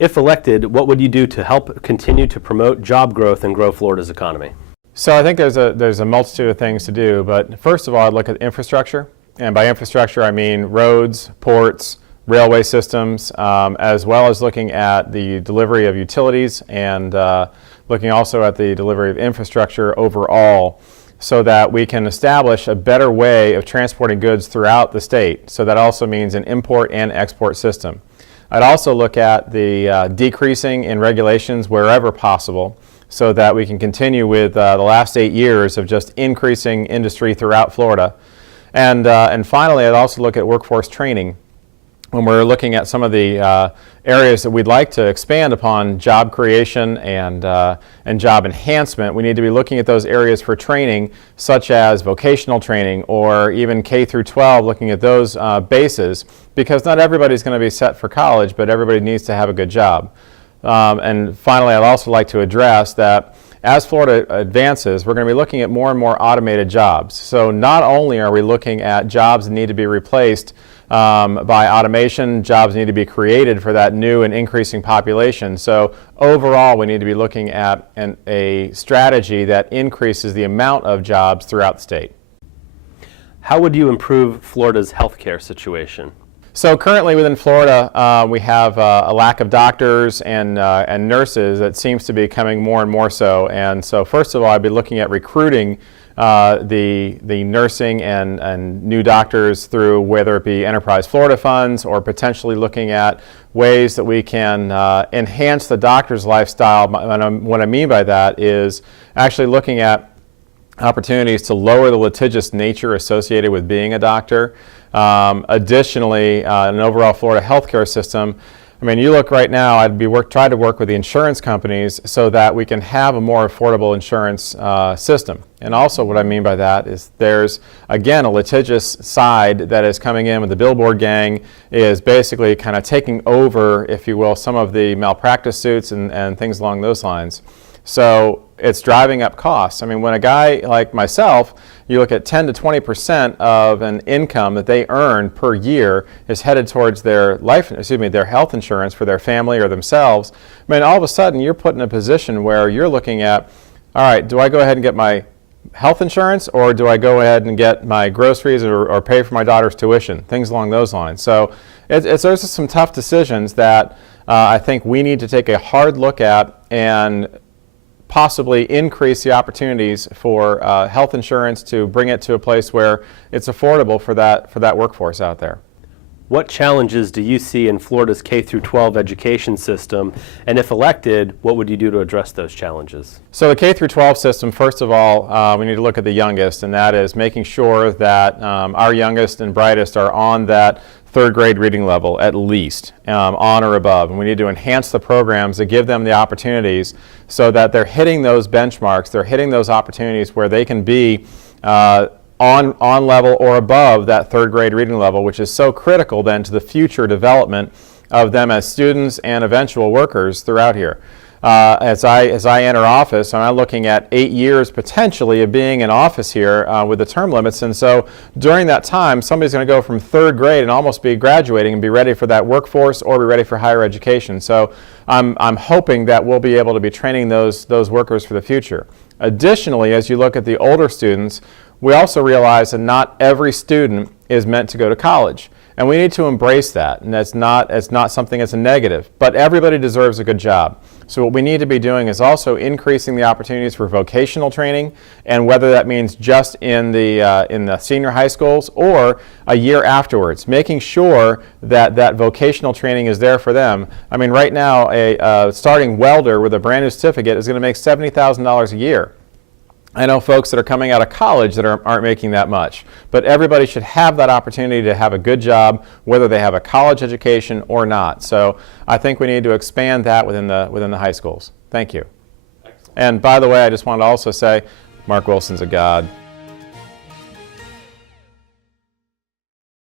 If elected, what would you do to help continue to promote job growth and grow Florida's economy? So I think there's a multitude of things to do, but first of all, I'd look at infrastructure. And by infrastructure, I mean roads, ports, railway systems, as well as looking at the delivery of utilities and looking also at the delivery of infrastructure overall, so that we can establish a better way of transporting goods throughout the state. So that also means an import and export system. I'd also look at the decreasing in regulations wherever possible, so that we can continue with the last 8 years of just increasing industry throughout Florida. And finally, I'd also look at workforce training. When we're looking at some of the areas that we'd like to expand upon job creation and job enhancement, we need to be looking at those areas for training, such as vocational training or even K through 12, looking at those bases, because not everybody's going to be set for college, but everybody needs to have a good job. And finally, I'd also like to address that as Florida advances, we're going to be looking at more and more automated jobs. So not only are we looking at jobs that need to be replaced by automation, jobs need to be created for that new and increasing population. So overall, we need to be looking at a strategy that increases the amount of jobs throughout the state. How would you improve Florida's healthcare situation? So currently within Florida, we have a lack of doctors and nurses that seems to be becoming more and more so. And so first of all, I'd be looking at recruiting the nursing and new doctors through whether it be Enterprise Florida funds or potentially looking at ways that we can enhance the doctor's lifestyle. What I mean by that is actually looking at opportunities to lower the litigious nature associated with being a doctor. Additionally, an overall Florida healthcare system, I mean, you look right now, try to work with the insurance companies so that we can have a more affordable insurance system. And also what I mean by that is there's, again, a litigious side that is coming in with the billboard gang, is basically kind of taking over, if you will, some of the malpractice suits and things along those lines. So it's driving up costs. I mean, when a guy like myself, you look at 10 to 20% of an income that they earn per year is headed towards their their health insurance for their family or themselves. I mean, all of a sudden you're put in a position where you're looking at, all right, do I go ahead and get my health insurance, or do I go ahead and get my groceries or pay for my daughter's tuition, things along those lines. So there's just some tough decisions that I think we need to take a hard look at and possibly increase the opportunities for health insurance to bring it to a place where it's affordable for that workforce out there. What challenges do you see in Florida's K through 12 education system, and if elected, what would you do to address those challenges? So the K through 12 system, first of all, we need to look at the youngest, and that is making sure that our youngest and brightest are on that third grade reading level at least, on or above. And we need to enhance the programs to give them the opportunities so that they're hitting those benchmarks, they're hitting those opportunities where they can be on level or above that third grade reading level, which is so critical then to the future development of them as students and eventual workers throughout here. As I enter office, I'm looking at 8 years potentially of being in office here with the term limits, and so during that time somebody's going to go from third grade and almost be graduating and be ready for that workforce or be ready for higher education. So I'm hoping that we'll be able to be training those workers for the future. Additionally, as you look at the older students, we also realize that not every student is meant to go to college. And we need to embrace that, and it's not something that's a negative, but everybody deserves a good job. So what we need to be doing is also increasing the opportunities for vocational training, and whether that means just in the senior high schools or a year afterwards, making sure that that vocational training is there for them. I mean, right now, a starting welder with a brand new certificate is going to make $70,000 a year. I know folks that are coming out of college that aren't making that much, but everybody should have that opportunity to have a good job, whether they have a college education or not. So I think we need to expand that within the high schools. Thank you. Excellent. And by the way, I just wanted to also say, Mark Wilson's a god.